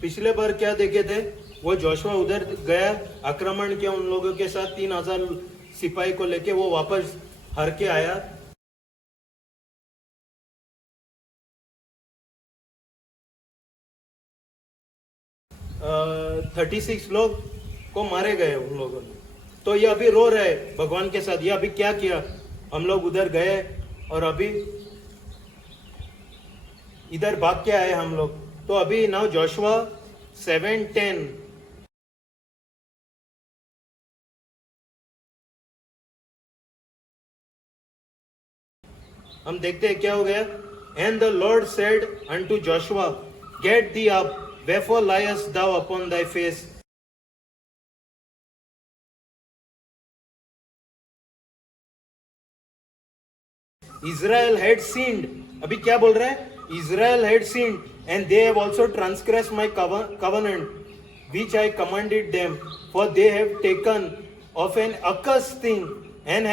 पिछले बार क्या देखे थे, वो जोशुआ उधर गया, आक्रमण किया उन लोगों के साथ, 3,000 सिपाही को लेके वो वापस हार के आया। अ, 36 लोग को मारे गए उन लोगों ने। तो ये अभी रो रहे भगवान के साथ, ये अभी क्या किया, हम लोग उधर गए और अभी इधर भाग के आए हम लोग। तो अभी नाउ जोशुआ 7:10 हम देखते हैं क्या हो गया। And the Lord said unto Joshua, get thee up, wherefore liest thou upon thy face? Israel had sinned. अभी क्या बोल रहा है? Israel had sinned and they have also transgressed my covenant which I commanded them, for they have taken of an accursed thing and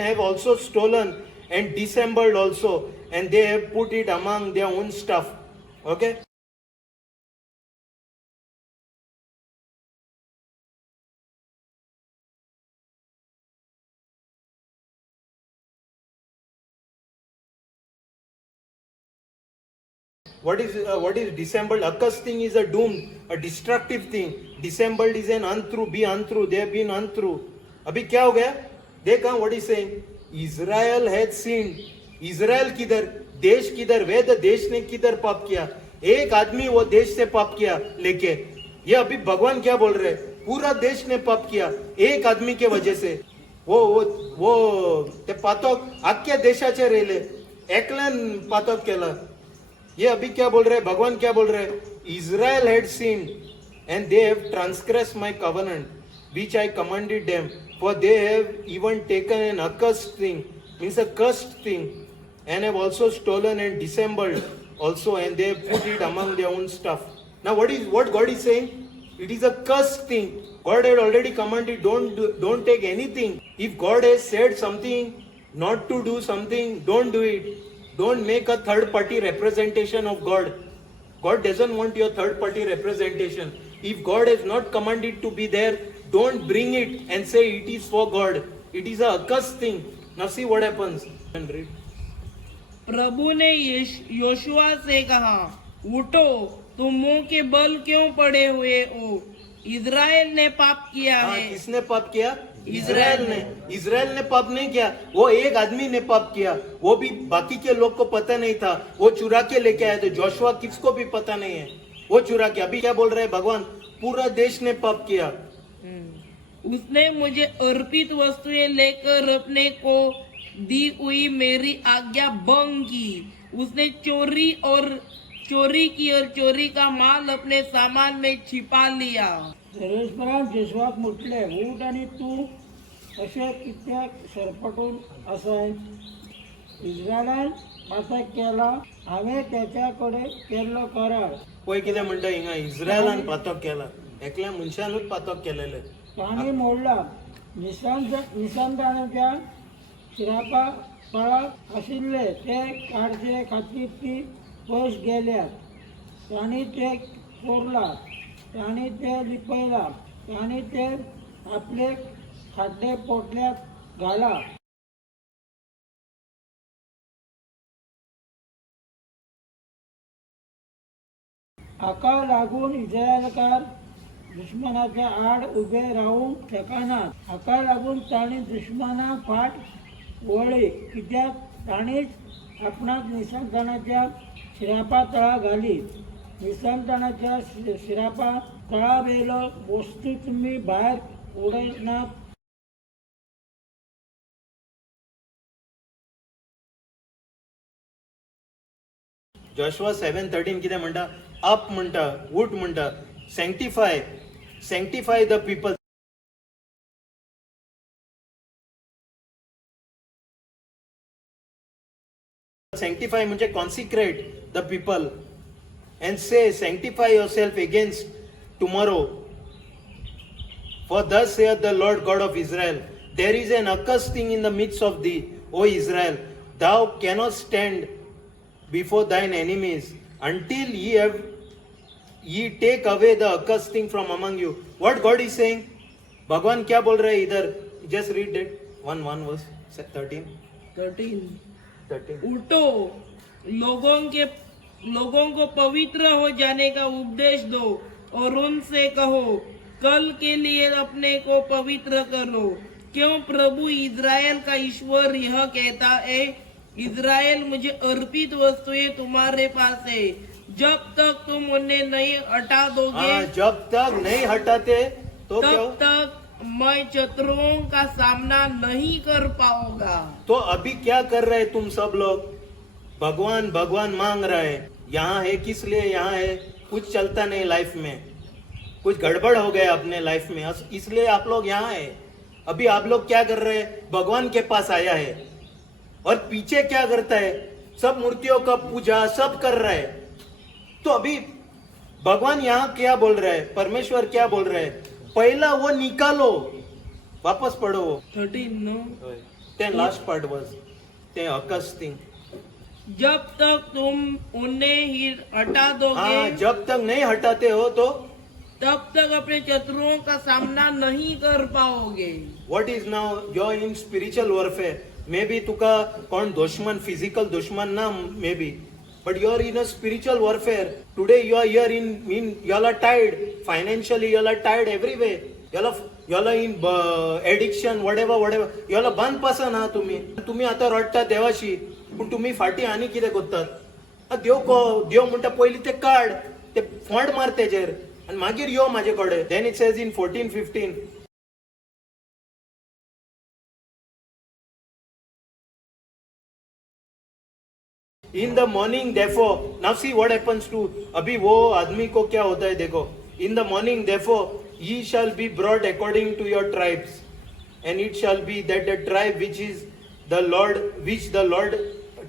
have also stolen and dissembled also, and they have put it among their own stuff. Okay? What is dissembled? Accursed thing is a doomed, a destructive thing. Dissembled is an untrue, be untrue. They have been untrue. अभी क्या हो गया? देखा what is saying? Israel had sinned. Israel किधर, देश किधर, वेद देश ने किधर पाप किया? एक आदमी वो देश से पाप किया लेके, ये अभी भगवान क्या बोल रहे? पूरा देश ने पाप किया एक आदमी के वजह से। वो ते पातक आख्या देशाचे रेले, एकलन पातक केला। ये अभी क्या बोल रहे, भगवान क्या बोल रहे? Israel had sinned and they have transgressed my covenant which I commanded them, for they have even taken an accursed thing, means a cursed thing, and have also stolen and dissembled also, and they have put it among their own stuff. Now what God is saying? It is a cursed thing. God had already commanded, don't take anything. If God has said something not to do something, don't do it. Don't make a third party representation of God. God doesn't want your third party representation. If God has not commanded to be there, don't bring it and say it is for God. It is a accursed thing. Now see what happens. And read. प्रभु ने Yoshua से कहा, उठो, तुम मुंह के बल क्यों पड़े हुए हो? इजराइल ने पाप किया है। किसने पाप किया? इजराइल ने पाप नहीं किया, वो एक आदमी ने पाप किया, वो भी बाकी के लोग को पता नहीं था, वो चुरा के लेके आए थे। जोशुआ किसको भी पता नहीं है, वो चुरा के। अभी क्या बोल रहे हैं भगवान? पूरा देश ने पाप किया। उसने मुझे अर्पित वस्तुएं लेकर अपने को दी हुई मेरी आज्ञा भंग की। उसने चोरी की और चोरी का माल अपने सामान में छिपा लिया। सर्वेश्वरान जोशुआक म्हटले, उठ आणि तू अशे कित्याक सरपटून आसाय? इस्रायलान पातक केला, हांवें त्याच्याकडे केल्लो करार। पळय कितें म्हणटा हिंगा, इस्रायलान पातक केला, एकल्या मनशानूच पातक केलेले। तांणी मोडला, निसंतानाच्या शिरापा पळाक आशिल्ले ते काडचे खातीर ती पयस गेल्यात। तांणी ते चोरला, तांणी ते लिपयला, तांणी ते आपले खाड्डे पोटल्यात घाला। हाका लागून इस्रायलकार दुश्मनाच्या आड उबे रावूंक शकनात। हाका लागून तांणी दुश्मनाक फाट वळ्ळी, कित्याक तांणीच आपणाक निसंतानाच्या शिरापा तळा घाली। निसंतानाच्या शिरापा तळा वेलो वस्तू तुम्ही भायर उडयनात। जोशुआ 7:13 कितें म्हणटा? अप म्हणटा, उठ म्हणटा, सॅंक्टिफाय द पीपल। सॅंक्टिफाय म्हणजे consecrate the people and say, sanctify yourself against tomorrow. For thus saith the Lord God of Israel, there is an accursed thing in the midst of thee, O Israel. Thou cannot stand before thine enemies until ye take away the accursed thing from among you. What God is saying? भगवान क्या बोल रहे हैं इधर? Just read it. one verse 13. 13 उठो, लोगों को पवित्र हो जाने का उपदेश दो और उनसे कहो, कल के लिए अपने को पवित्र करो, क्यों प्रभु इज़राइल का ईश्वर यह कहता है, इज़राइल मुझे अर्पित वस्तुएं तुम्हारे पास है, जब तक तुम उन्हें नहीं हटा दोगे, जब तक नहीं हटाते तो तब तक मैं शत्रुओं का सामना नहीं कर पाऊंगा। तो अभी क्या कर रहे तुम सब लोग? भगवान भगवान मांग रहे हैं। यहाँ है किस लिए? यहाँ है कुछ चलता नहीं लाइफ में, कुछ गड़बड़ हो गया अपने लाइफ में, इसलिए आप लोग यहाँ है। अभी आप लोग क्या कर रहे हैं? भगवान के पास आया है और पीछे क्या करता है? सब मूर्तियों का पूजा सब कर रहा है। तो अभी भगवान यहाँ क्या बोल रहा है? परमेश्वर क्या बोल रहा है? पहला वो निकालो, वापस पढ़ो वो 13 no, then last part was the accursed thing. जब तक तुम उन्हें ही हटा दोगे, जब तक नहीं हटाते हो तो तब तक अपने शत्रुओं का सामना नहीं कर पाओगे। what is now you're in spiritual warfare. Maybe तुका कोण दुश्मन, physical दुश्मन ना maybe, but you're in a spiritual warfare. Today you are here in y'all are tired financially, y'all are tired everywhere, y'all are in addiction, whatever y'all are बंद पासन हा तुम्ही आता रडता देवाशी, पण तुम्ही फाटी आणि कितें करतात? देव म्हणटा पयली ते काढ, ते फोंड मार तेजेर आणि मागीर यो माझे कडे. Then it says in 14:15, in the morning therefore, now see what happens to अभी वो आदमी को क्या होता है देखो. In the morning therefore ye shall be brought according to your tribes, and it shall be that the tribe which the Lord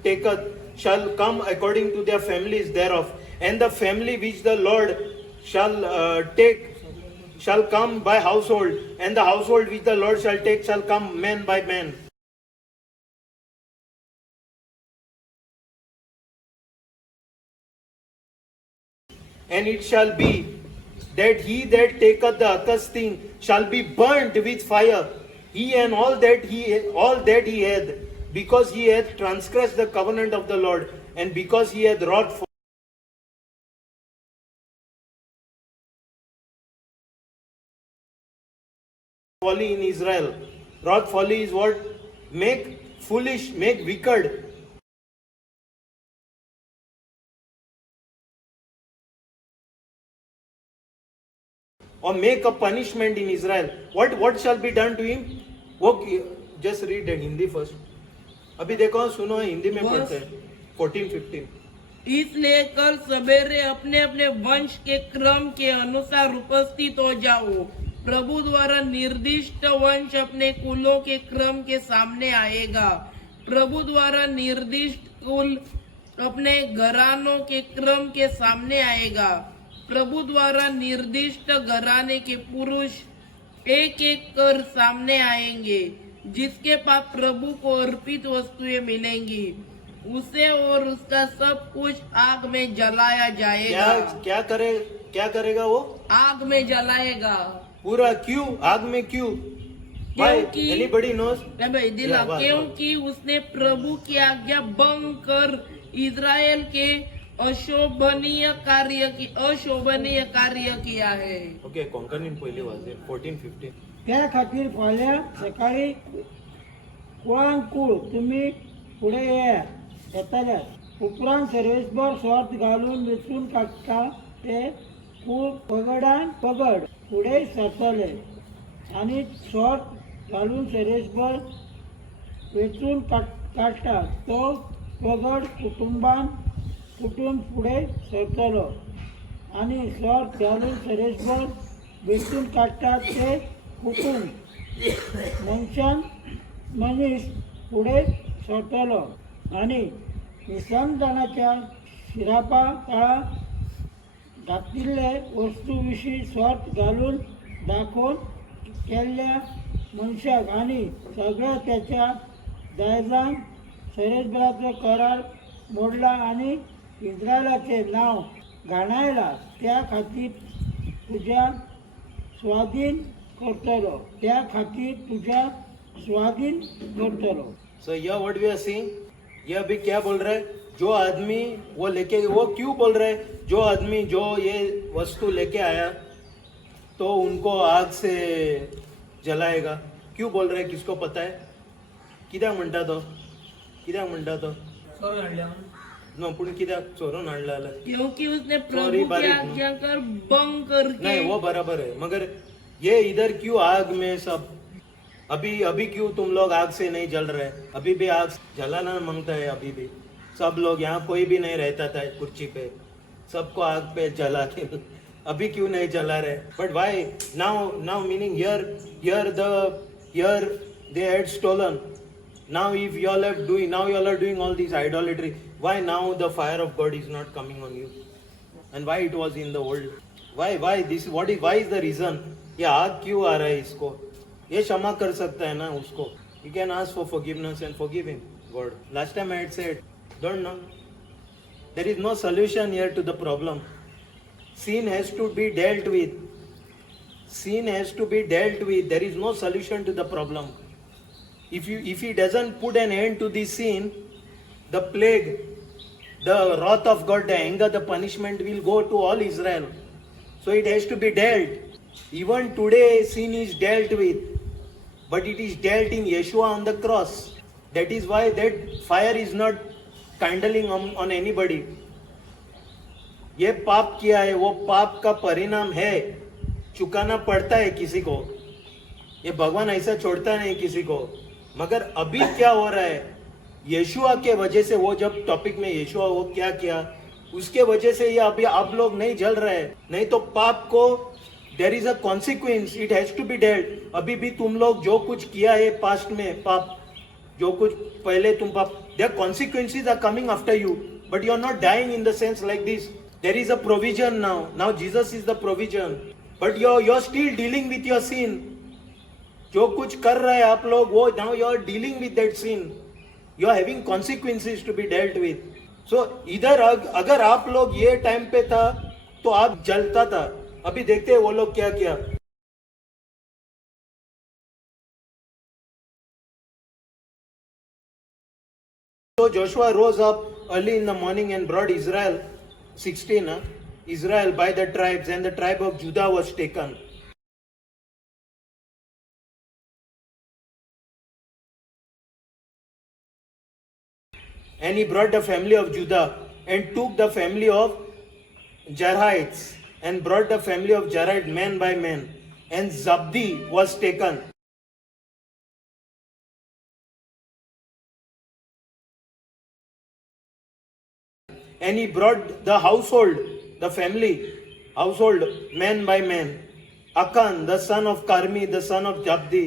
taketh shall come according to their families thereof, and the family which the Lord shall take shall come by household, and the household which the Lord shall take shall come man by man. And it shall be that he that taketh the accursed thing shall be burnt with fire, he and all that he hath, because he hath transgressed the covenant of the Lord, and because he hath wrought folly in Israel. Wrought folly is what? Make foolish, make wicked. Or make a punishment in Israel. What shall be done to him? Just read the Hindi first. अभी देखो सुनो हिंदी में पढ़ते हैं 14-15. इसलिए कल सवेरे अपने अपने वंश के क्रम के अनुसार उपस्थित हो जाओ। प्रभु द्वारा निर्दिष्ट वंश अपने कुलों के क्रम के सामने आएगा। प्रभु द्वारा निर्दिष्ट कुल अपने घरानों के क्रम के सामने आएगा। प्रभु द्वारा निर्दिष्ट घराने के पुरुष एक एक कर सामने आएंगे, जिसके पास प्रभु को अर्पित वस्तुएं मिलेंगी, उसे और उसका सब कुछ आग में जलाया जाएगा। क्या करेगा वो? आग में जलाएगा पूरा। क्यों आग में? क्यों? क्योंकि एनीबॉडी नोस? क्योंकि उसने प्रभु की आज्ञा भंग कर इज़राइल के अशोभनीय कार्य किया है। ओके, कोंकणीन पहिली वाचे 14-15. त्या खातीर फाल्यां सकाळी कुळांकूळ तुमी फुडें येताले, उपरांत सर्वेसभर स्वार्थ घालून वेचून काडटा ते कूळ पगडान पगड फुडें सरतले, आनी स्वार्थ घालून सर्वेसभर वेचून काडटा तो पगड कुटून फुडें सरतलो, आनी स्वार्थ घालून सर्वेसभर वेचून काडटा ते कुटून मनीस फुडें सरतलो, आनी विसंधानाच्या शिरापा काळा घातिल्ले वस्तू विशीं स्वार्थ घालून दाखोवन केल्ल्या मनशाक आनी सगळ्या त्याच्या दायजांक सर्वेसभराचो करार मोडला, आनी इस्रायलाचें नांव घाणायला त्या खातीर तुझ्या स्वाधीन करतलो त्या खातीर तुझ्या स्वाधीन करतलो. So here what we are seeing, ये अभी क्या बोल रहा है, जो आदमी वो लेके, वो क्यों बोल रहा है, जो आदमी जो ये वस्तु लेके आया तो उनको आग से जलाएगा, क्यों बोल रहा है, किसको पता है, कित्याक म्हणटा तो नो पण कित्याक चोरून हाडला जाल्यार? क्योंकि उसने Sorry, प्रभु की बारीक आज्ञा कर भंग करके नहीं वो बराबर है, मगर ये इधर क्यों आग में सब, अभी क्यों तुम लोग आग से नहीं जल रहे, अभी भी आग जलाना मांगता है, अभी भी सब लोग, यहाँ कोई भी नहीं रहता था कुर्सी पे, सबको आग पे जला के अभी क्यों नहीं जला रहे? But why now meaning here they had stolen. Now if you all are doing all this idolatry, why now the fire of God is not coming on you? And why it was in the old? Why this? Why is the reason? ये आग क्यों आ रहा है इसको? ये क्षमा कर सकता है ना उसको? You can ask for forgiveness and forgive him, God. Last time I had said, don't know. There is no solution here to the problem. Sin has to be dealt with. Sin has to be dealt with. There is no solution to the problem. If he doesn't put an end to this sin, the plague, the wrath of God, the anger, the punishment will go to all Israel. So it has to be dealt. Even today, sin is dealt with, but it is dealt in Yeshua on the cross. That is why that fire is not kindling on anybody. ये पाप KIA है, वो पाप का परिणाम है, चुकाना पड़ता है किसी को. ये भगवान ऐसा छोड़ता नहीं किसी को. मगर अभी क्या हो रहा है, यीशुआ के वजह से, वो जब टॉपिक में यीशुआ वो क्या किया, उसके वजह से ये अभी आप लोग नहीं जल रहे हैं. नहीं तो पाप को there is a consequence, it has to be dealt. अभी भी तुम लोग जो कुछ किया है पास्ट में, पाप जो कुछ पहले तुम पाप, there consequences are coming after you, but you are not dying in the sense like this. There is a provision now Jesus is the provision, but you are still dealing with your sin. जो कुछ कर रहे हैं आप लोग, वो now you are dealing with that sin, you are having consequences to be dealt with. So इधर अगर आप लोग ये टाइम पे था तो आप जलता था. अभी देखते हैं वो लोग क्या KIA. So Joshua rose up early in the morning and brought Israel, 16, Israel by the tribes, and the tribe of Judah was taken. And he brought the family of Judah and took the family of Jarhites and brought the family of Jarhite man by man. And Zabdi was taken. And he brought the household, the family, household, man by man. Achan, the son of Carmi, the son of Jabdi,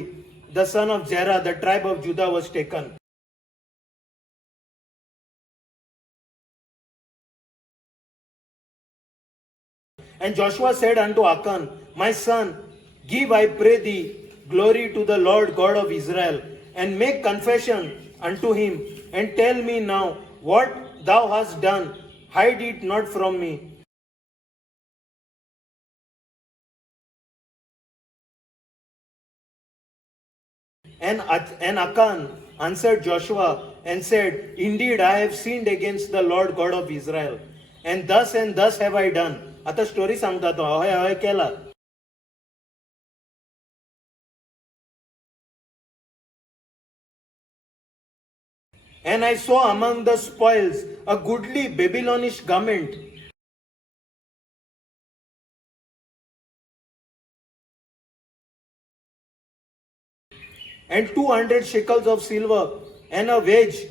the son of Zerah, the tribe of Judah was taken. And Joshua said unto Achan, my son, give, I pray thee, glory to the Lord God of Israel, and make confession unto him, and tell me now what thou hast done, hide it not from me. And Achan answered Joshua and said, indeed I have sinned against the Lord God of Israel, and thus have I done. आता story सांगता तो हय हय केला. And I saw among the spoils a goodly Babylonish garment, and 200 shekels of silver, and a wedge.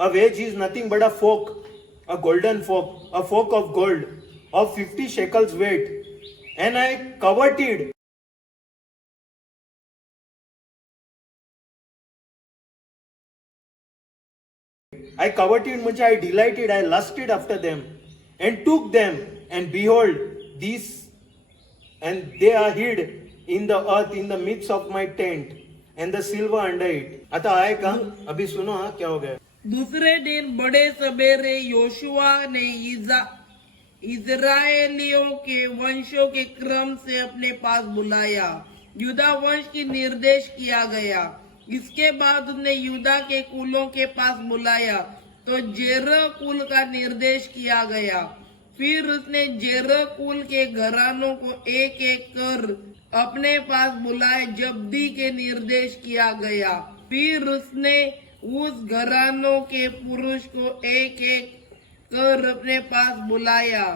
A wedge is nothing but a fork, a golden fork, a fork of gold, of 50 shekels weight. And I coveted. I coveted means I delighted, I lusted after them, and took them, and behold, these, and they are hid in the earth in the midst of my tent. and the silver under it. आता आए का अभी सुनो हाँ क्या हो गया. दूसरे दिन बड़े सवेरे योशुआ ने इजराइलियों के वंशों के क्रम से अपने पास बुलाया. यूदा वंश की निर्देश किया गया. इसके बाद उसने यूदा के कुलों के पास बुलाया तो जेरह कुल का निर्देश किया गया. फिर उसने जेरह कुल के घरानों को एक एक कर अपने पास बुलाए. जब्दी के निर्देश किया गया. फिर उसने उस घरानों के पुरुष को एक एक कर अपने पास बुलाया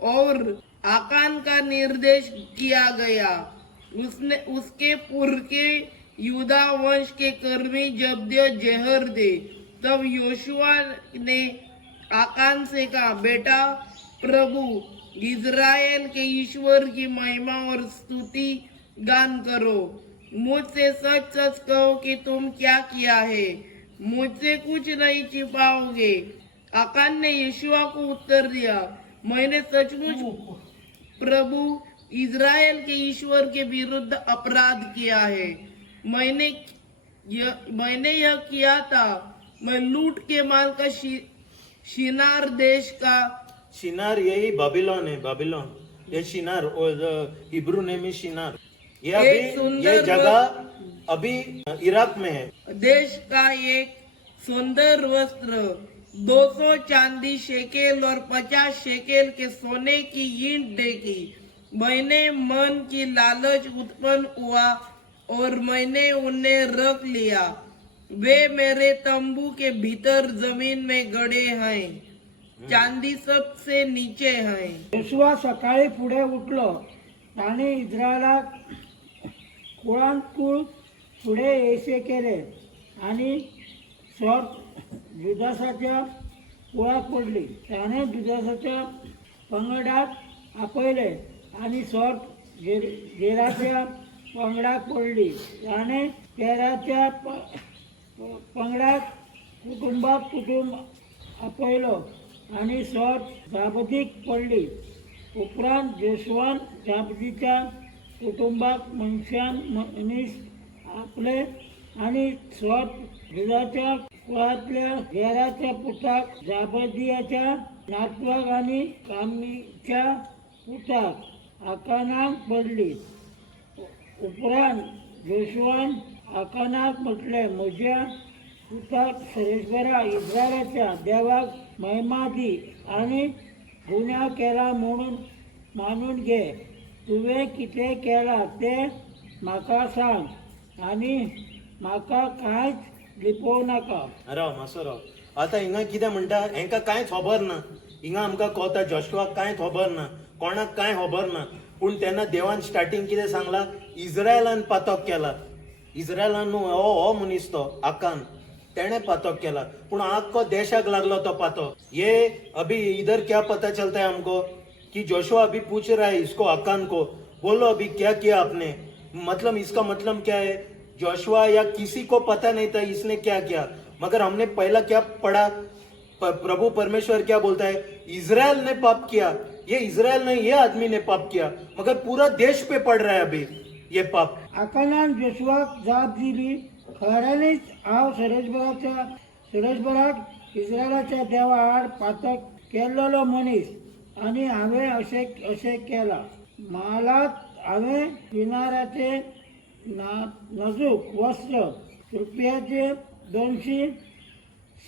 और आकान का निर्देश किया गया. उसने उसके पुरखे यूदा वंश के कर्मी जब्दे जहर दे. तब योशुआ ने आकान से कहा, बेटा प्रभु इज़राइल के ईश्वर की महिमा और स्तुति गान करो. मुझसे सच सच कहो कि तुम क्या किया है. मुझसे कुछ नहीं छिपाओगे. आकान ने यीशुआ को उत्तर दिया, मैंने सचमुच प्रभु इज़राइल के ईश्वर के विरुद्ध अपराध किया है. मैंने यह किया था. मैं लूट के माल का शिनार देश का. शिनार यही बाबिलोन है. बाबिलोन ये शिनार और हिब्रू नेम है शिनार. ये एक अभी सुंदर ये जगह अभी इराक में है. देश का एक सुंदर वस्त्र 200 चांदी शेकेल और 50 शेकेल के सोने की ईंट देगी. मैंने मन की लालच उत्पन्न हुआ और मैंने उन्हें रख लिया. वे मेरे तंबू के भीतर जमीन में गड़े हैं. चांदी सबसे नीचे है. योशुआ सकाळी पुढे उठलो आणि इस्रायलाक कुळान कुळ पुढे येशे केले आणि सॉर्ट जुदासाच्या कुळाक पडली. त्याने जुदासाच्या पंगडात आपयले आणि सॉर्ट जेराच्या पंगडाक पडली. त्याने तेराच्या पंगडाक कुटुंब आपयलो आणि सॉर्ट जाबदीक पडली. उपरांत जोशुआन जाबदीच्या कुटुंबाक मनीस आपले आणि सॉर्ट जुदाच्या कुळातल्या गेराच्या पुताक जाबदियाच्या नातवाक आणि कामीच्या पुताक आकानाक पडली. उपरांत जोशुआन आकानाक म्हटले, म्हज्या पुताक सरेसभरा इस्रायलाच्या देवाक महिमा दी आणि गुन्हा केला म्हणून मानून घे. तुवें कितें केलां तें म्हाका सांग आणि म्हाका कांयच लिपोव नाका. राव मासो राव. आता हिंगा कितें म्हणटा हेंका कांयच खबर ना. हिंगा आमकां कोता जोशुआक कांय खबर ना, कोणाक कांय खबर ना. पूण तेन्ना देवान स्टार्टींग कितें सांगला, इस्रायलान पातक केला. इस्रायलान न्हू हो मनीस तो आकान तेणे पातक केला. पूण आख्खो देशाक लागलो तो पातक. ये अभी इधर क्या पता चलता है हमको कि जोशुआ अभी पूछ रहा है इसको आकान को, बोलो अभी क्या किया आपने. मतलब इसका मतलब क्या है, जोशुआ या किसी को पता नहीं था इसने क्या किया. मगर हमने पहला क्या पढ़ा, प्रभु परमेश्वर क्या बोलता है, इजराइल ने पाप किया. ये इजराइल नहीं, ये आदमी ने पाप किया. मगर पूरा देश पे पड़ रहा है अभी ये पाप. आकानान जोशुआक जाप दिली, खऱ्यानीच हांव सरसभराक इस्रायलाच्या देवा आड पातक केल्लो मनीस आणि हांवें अशें केलां. मालात हांवें दिनाराचे नजूक वस्त्र, रुपयाचे 200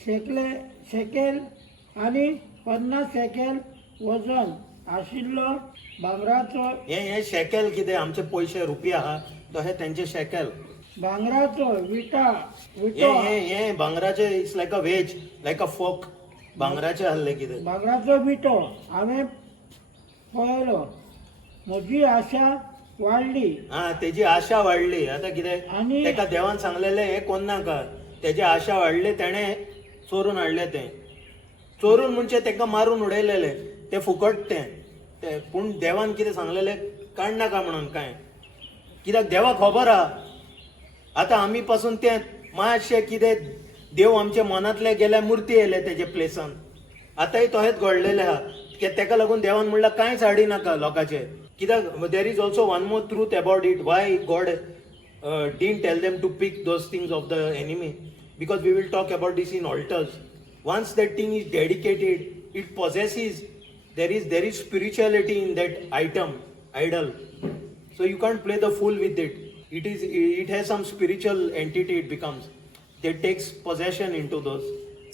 शेकेल आणि 50 शेकेल वजन आशिल्लो भांगराचो. हे शेकेल कितें, आमचे पयशे रुपया आहा तो हे तेंचे शेकेल. भांगराचो विटो हे भांगराचे it's like a wedge, like a fork. भांगराचे आहले कितें. भांगराचो विटो हांवें पळयलो. म्हजी आशा वाडली. हा, तेजी आशा वाडली. आता कितें, आनी तेका देवान सांगलेले हे कोण नाका. तेजी आशा वाडली, तेणे चोरून हाडले. ते चोरून म्हणजे तेका मारून उडयलेले, ते फुकट ते. पूण देवान कितें सांगलेले, काड नाका म्हणून कांय. कित्याक देवाक खबर आहा. आता आमी पासून ते मातशें कितें देव आमच्या मनांतले गेल्या मुर्ती येयले तेजे प्लेसान. आतांय तोहेच घडलेले आहा. तेका लागून देवान म्हणला कांयच हाडी नाका लोकांचे. कित्याक there is also one more truth about it, Y God didn't tell them to pick those things of the enemy, because we will talk about this in altars. Once that thing is dedicated, it possesses, there is spirituality in that idol. So you can't play the fool with it. It has some spiritual entity, it becomes, that takes possession into those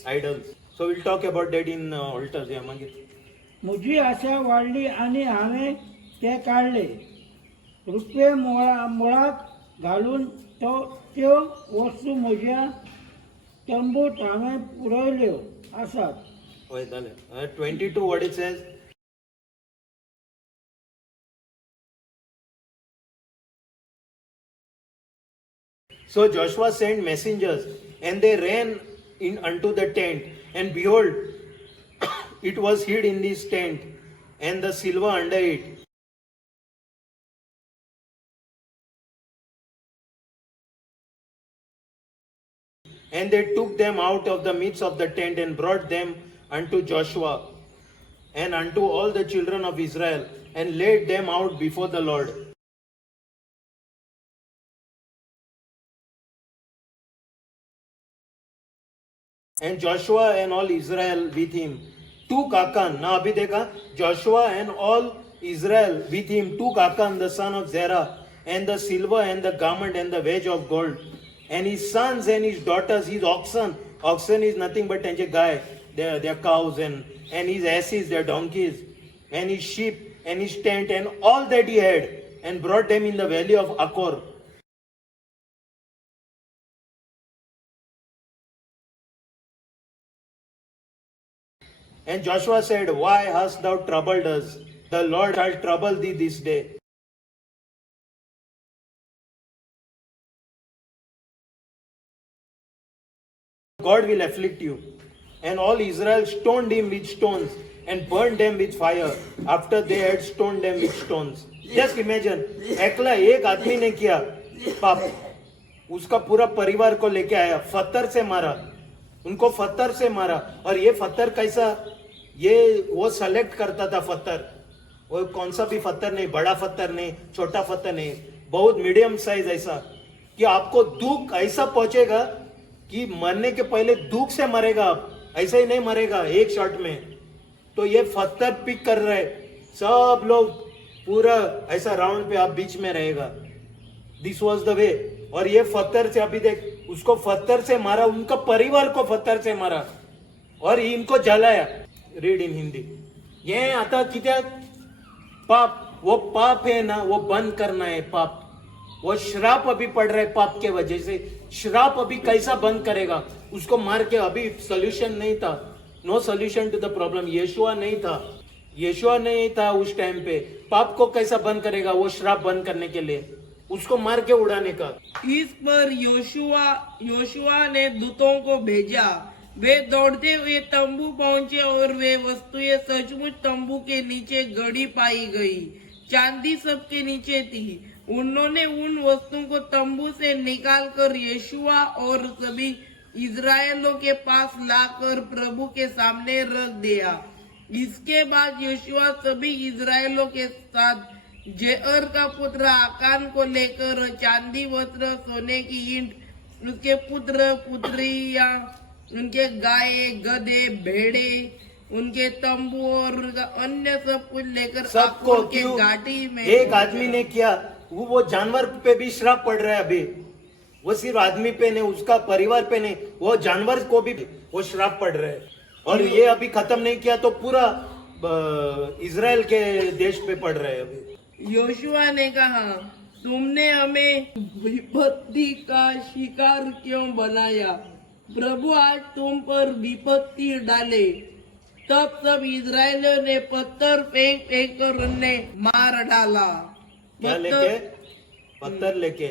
idols. So we'll talk about that in altars. Yeah, Mangit. म्हजी आशा वाढली आणि हांवें ते काढले. रुपये मुळात घालून त्यो वस्तू म्हज्या तंबूत हांवें पुरयल्यो आसात. होय जालें. 22 what it says. So Joshua sent messengers, and they ran in unto the tent, and behold, it was hid in this tent, and the silver under it. And they took them out of the midst of the tent, and brought them unto Joshua and unto all the children of Israel, and laid them out before the Lord. And Joshua and all Israel with him took Achan. Now abhi dekha, Joshua and all Israel with him took Achan the son of Zerah, and the silver and the garment and the wedge of gold, and his sons and his daughters, his oxen. Oxen is nothing but tenche gai, their cows, and his asses, their donkeys, and his sheep, and his tent, and all that he had, and brought them in the valley of Achor. And Joshua said, Why hast thou troubled us? The Lord shall trouble thee this day. God will afflict you. And all Israel stoned him with stones and burned them with fire after they had stoned them with stones. Just imagine, एकला एक आदमी ने KIA पाप, उसका पूरा परिवार को लेके आया, पत्थर से मारा, उनको पत्थर से मारा. और ये पत्थर कैसा, ये वो सेलेक्ट करता था पत्थर, वो कौन सा भी पत्थर नहीं, बड़ा पत्थर नहीं, छोटा पत्थर नहीं, बहुत मीडियम साइज, ऐसा कि आपको दुख ऐसा पहुंचेगा कि मरने के पहले दुख से मरेगा आप, ऐसा ही नहीं मरेगा एक शॉट में. तो ये पत्थर पिक कर रहे, सब लोग पूरा ऐसा राउंड पे आप बीच में रहेगा. दिस वॉज द वे. और ये पत्थर से अभी देख, उसको पत्थर से मारा, उनका परिवार को पत्थर से मारा और इनको जलाया. Read in Hindi. ये आता कित्याक पाप, वो पाप है ना, वो बंद करना है पाप. वो श्राप अभी पड़ रहा है पाप के वजह से. श्राप अभी कैसा बंद करेगा, उसको मार के. अभी सोल्यूशन नहीं था, no solution to the problem. Yeshua नहीं था उस टाइम पे. पाप को कैसा बंद करेगा, वो श्राप बंद करने के लिए उसको मार के उड़ाने का. इस पर योशुआ ने दूतों को भेजा. वे दौड़ते हुए तंबू पहुंचे और वे वस्तुएं सचमुच तंबू के नीचे गड़ी पाई गई. चांदी सबके नीचे थी. उन्होंने उन वस्तुओं को तंबू से निकालकर यीशुआ और सभी इजरायलों के पास लाकर प्रभु के सामने रख दिया. इसके बाद यीशुआ सभी इजरायलों के साथ जेअर का पुत्र आकान को लेकर चांदी वस्त्र, सोने की ईंट, उसके पुत्र पुत्रियां, उनके गाय, गधे, भेड़े, उनके तंबू और अन्य सब कुछ लेकर सबको के घाटी में. एक आदमी ने किया, वो जानवर पे भी श्राप पड़ रहा है अभी. वो सिर्फ आदमी पे नहीं, उसका परिवार पे नहीं, वो जानवर को भी वो श्राप पड़ रहा है. और ये अभी खत्म नहीं किया तो पूरा इजराइल के देश पे पड़ रहा है अभी. योशुआ ने कहा, तुमने हमें विपत्ति का शिकार क्यों बनाया? प्रभु आज तुम पर विपत्ति डाले. तब सब इजरायलियों ने पत्थर फेंक कर उन्हें मार डाला. क्या लेके? पत्थर लेके.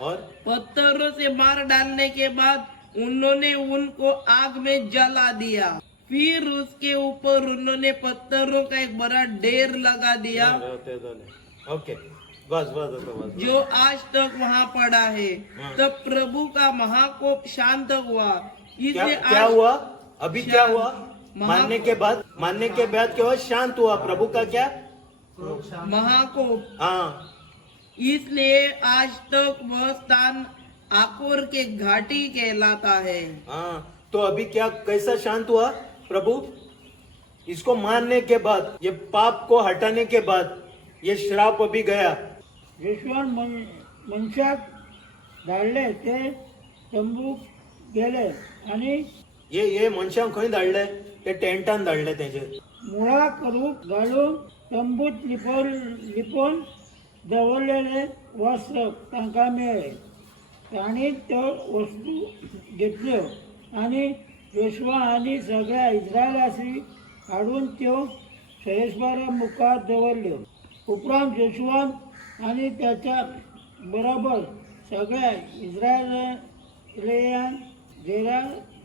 और पत्थरों से मार डालने के बाद उन्होंने उनको आग में जला दिया. फिर उसके ऊपर उन्होंने पत्थरों का एक बड़ा ढेर लगा दिया. ओके, बस. जो आज तक वहाँ पड़ा है. तब प्रभु का महाकोप शांत हुआ. क्या हुआ अभी? क्या हुआ? मानने के बाद क्या हुआ? शांत हुआ. प्रभु का क्या? महाकोप. हाँ, इसलिए आज तक वह स्थान आकोर के घाटी कहलाता है। हाँ, तो अभी क्या कैसा शांत हुआ प्रभु? इसको मानने के बाद, ये पाप को हटाने के बाद, ये श्राप अभी गया। यशवंत मनशाक धाडले ते तंबू गेले आणि ये मनशांक खंय धाडले? ते टेंटान धाडले तेजे. मुळा करूक घालून तंबूत लिपोवन दवरलेले वस्त्र तांकां मेळ्ळे. तांणी त्यो वस्तू घेतल्यो आणि योशुआ आनी सगळ्या इस्रायलासी हाडून त्यो सरेस्वारा मुखार दवरल्यो. उपरांत योशुआन आनी त्याच्या बरोबर सगळ्या इस्रायेलियान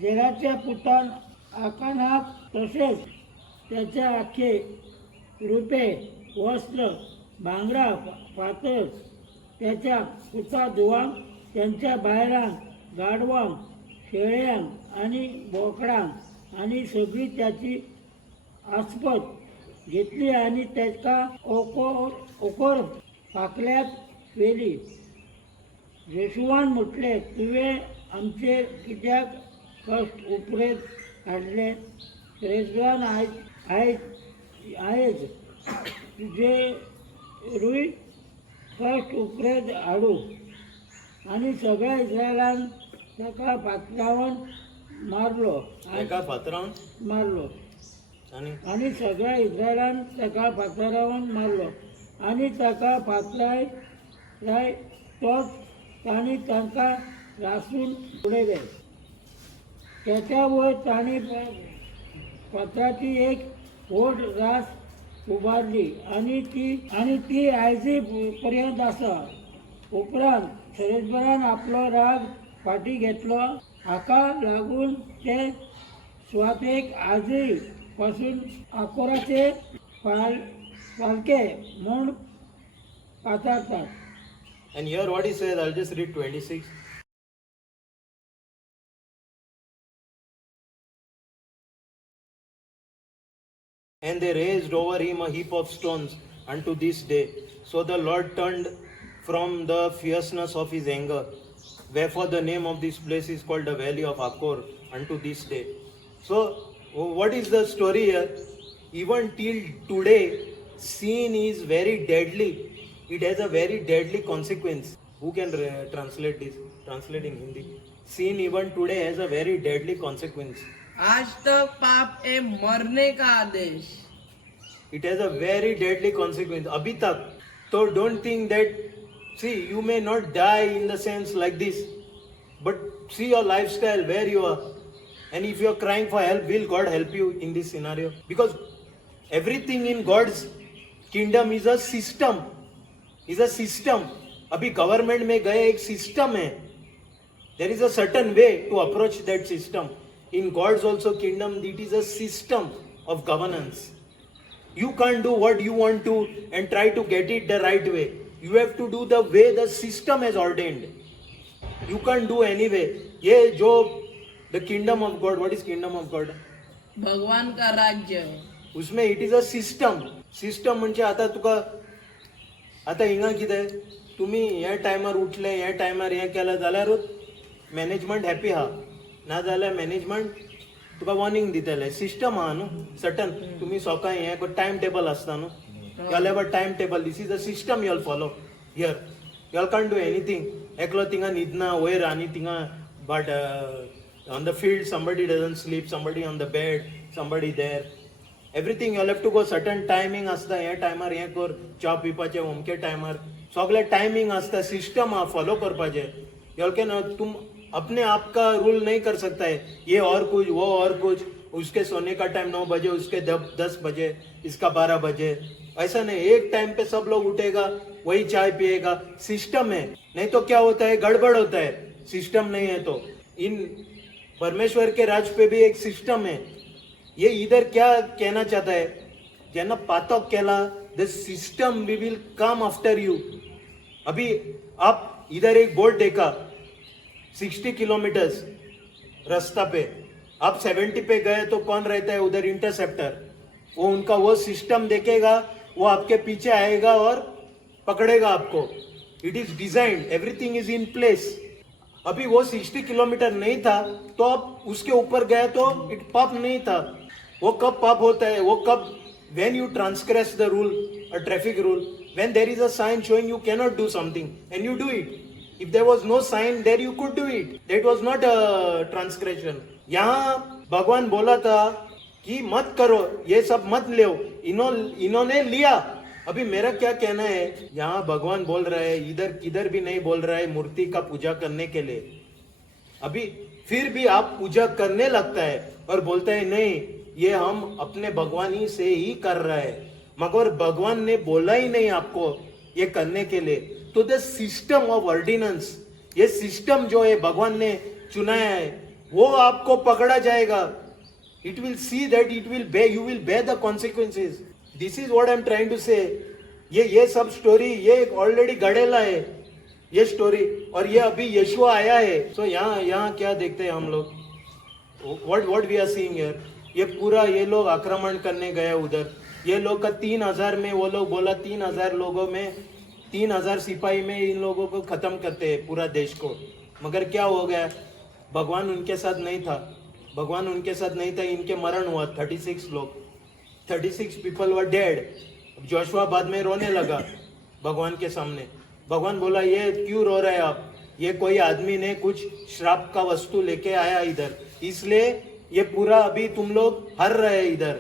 झेलाच्या पुतान आकानाक तसेच त्याच्या आखे रुपे वस्त्र भांगरा फातर त्याच्या पुता धुवांक त्यांच्या बायलांक गाडवांक शेळ्यांक आनी बोकडांक आनी सगळी त्याची आसपत घेतली आनी तेका ओकोर फाकल्यात वेली. येशुवान म्हटले, तुवें आमचे कित्याक कश्ट उपरेत हाडले? रेजवान आयज तुझे रूय कश्ट उपरेत हाडू. आनी सगळ्या इस्रायलान ताका फातरावन मारलो आनी सगळ्या इस्रायलान ताका फातरावन मारलो आनी ताका फातराय तोच तांणी तांकां रासून उडयले. त्याच्या वयर तांणी फातराची एक व्हड रास उबारली आनी ती आयजी पर्यंत आसा. उपरांत सरेस्बरान आपलो राग फाटी घेतलो. हाका लागून ते स्वातेक आजय पासून आकोराचे फालके म्हूण पातारतात. And here what he says, I'll just read 26. And they raised over him a heap of stones unto this day. So the Lord turned from the fierceness of his anger. Wherefore the name of this place is called the Valley of Achor unto this day. So what is the story here? Even till today, sin is very deadly. It has a very deadly consequence. Who can translate this? Translate in Hindi. Sin even today has a very deadly consequence. आज तक पाप है मरने का आदेश. It has a very deadly consequence. Abhi tak. So don't think that, see, you may not die in the sense like this, but see your lifestyle, where you are. And if you are crying for help, will God help you in this scenario? Because everything in God's kingdom is a system. अभी government में गए एक system है. There is a certain way to approach that system. In God's also kingdom, it is a system of governance. You can't do what you want to and try to get it the right way. You have to do the way the system has ordained. You can't do anyway. ये जो the kingdom of God, what is kingdom of God? भगवान का राज्य. उसमें it is a system. System म्हणजे आता तुका आता हिंगा कितें तुम्ही ह्या टायमार उठले, ह्या टायमार हें केलें जाल्यारूच मॅनेजमेंट हॅपी आहा. ना जाल्यार मॅनेजमेंट तुका वॉर्निंग दितले. सिस्टम आहा न्हू सर्टन. तुम्ही सकाळी हें टायम टेबल आसता न्हू. You have a time table. This is a system you have follow here. You have can't do anything. एकलो थिंगा न्हिदना वयर आनी थिंगा but on the field somebody doesn't sleep, somebody on the bed, somebody there. Everything you have to go certain timing असता. ह्या टायमार हें कर, च्या पिवपाचें अमके टायमार सगळे टायमिंग असता. सिस्टम हा फॉलो करपाचे. यू कैन तुम अपने आप का रूल नहीं कर सकता है. ये और कुछ, वो और कुछ. उसके सोने का टाइम 9 बजे, उसके 10 बजे, इसका 12 बजे. ऐसा नहीं. एक टाइम पे सब लोग उठेगा, वही चाय पिएगा. सिस्टम है. नहीं तो क्या होता है, गड़बड़ होता है. सिस्टम नहीं है तो. इन परमेश्वर के राज पे भी एक सिस्टम है. ये इधर क्या कहना चाहता है, ज्यांना पातक केला, the system we will come after you. अभी आप इधर एक बोर्ड देखा 60 किलोमीटर्स रास्ता पे, आप 70 पे गए तो कौन रहता है उधर, इंटरसेप्टर. वो सिस्टम देखेगा, वो आपके पीछे आएगा और पकड़ेगा आपको. It is designed, everything is in place. अभी वो 60 किलोमीटर नहीं था तो अब उसके ऊपर गया तो इट पाप नहीं था. वो कब पाप होता है? वो कब? when you transgress the rule, a traffic rule, when there is a sign showing you cannot do something and you do it. If there was no sign there you could do it. That was not a transgression. यहाँ भगवान बोला था कि मत करो, ये सब मत low. इन्होंने लिया. अभी मेरा क्या कहना है, यहाँ भगवान बोल रहा है, इधर किधर भी नहीं बोल रहा है मूर्ति का पूजा करने के लिए. अभी फिर भी आप पूजा करने लगता है और बोलता है नहीं, ये हम अपने भगवान ही से ही कर रहा है, मगर भगवान ने बोला ही नहीं आपको ये करने के लिए. तो द सिस्टम ऑफ ऑर्डिनेंस, ये सिस्टम जो है भगवान ने चुनाया है, वो आपको पकड़ा जाएगा. It will see that it will be, you will be the consequences. This is what I am trying to say. ये सब स्टोरी ये ऑलरेडी गड़ेला है ये स्टोरी, और ये अभी यीशु आया है. सो यहाँ क्या देखते हैं हम लोग, what we are seeing here. ये पूरा ये लोग आक्रमण करने गए उधर. ये लोग का 3000 में, वो लोग बोला 3000 लोगों में, 3000 सिपाही में इन लोगों को खत्म करते हैं पूरा देश को. मगर क्या हो गया, भगवान उनके साथ नहीं था. भगवान उनके साथ नहीं था. इनके मरण हुआ 36 लोग, 36 पीपल वर डेड. जोशुआ बाद में रोने लगा भगवान के सामने. भगवान बोला ये क्यों रो रहे हैं आप, ये कोई आदमी ने कुछ श्राप का वस्तु लेके आया इधर, इसलिए ये पूरा अभी तुम लोग हर रहे इधर.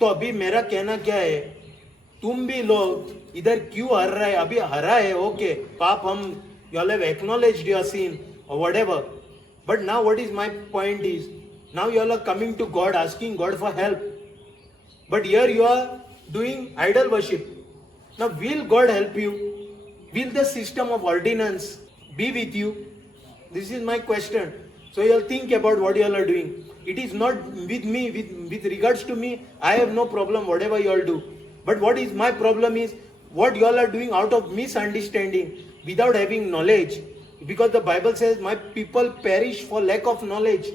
तो अभी मेरा कहना क्या है, तुम भी लोग इधर क्यों हर रहे? अभी हरा है ओके, पाप हम you all have acknowledged your sin or whatever, but now what is my point is, now you all are coming to God asking God for help, but here you are doing idol worship. Now will God help you? Will the system of ordinance be with you? This is my question. So you all think about what you all are doing. It is not with me, with regards to me, I have no problem whatever you all do. But what is my problem is what you all are doing out of misunderstanding, without having knowledge. Because the Bible says my people perish for lack of knowledge.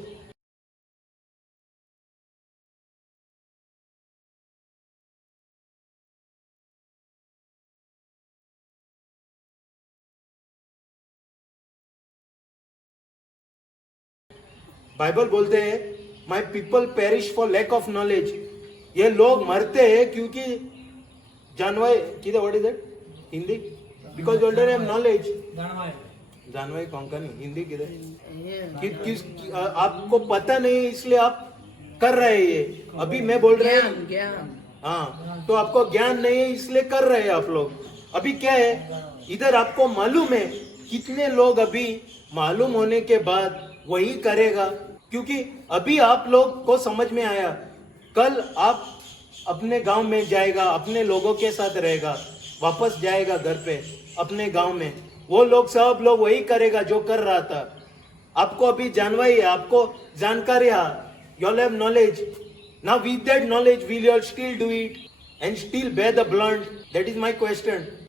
Bible बोलते हैं my people perish for lack of knowledge. ये लोग मरते हैं क्योंकि जानवाई किधर, what is it Hindi, because you don't have knowledge. जानवाई कोंकणी, हिंदी किधर, आपको पता नहीं इसलिए आप कर रहे हैं ये. अभी मैं बोल रहा हूँ ज्ञान. हाँ, तो आपको ज्ञान नहीं है इसलिए कर रहे हैं आप लोग. अभी क्या है इधर आपको मालूम है, कितने लोग अभी मालूम होने के बाद वही करेगा, क्योंकि अभी आप लोग को समझ में आया, कल आप अपने गांव में जाएगा, अपने लोगों के साथ रहेगा, वापस जाएगा घर पे अपने गांव में, वो लोग सब लोग वही करेगा जो कर रहा था. आपको अभी जानवाई है, आपको जानकारी है, you all have knowledge. Now with that knowledge will you all still do it and still bear the blunt? That is my question.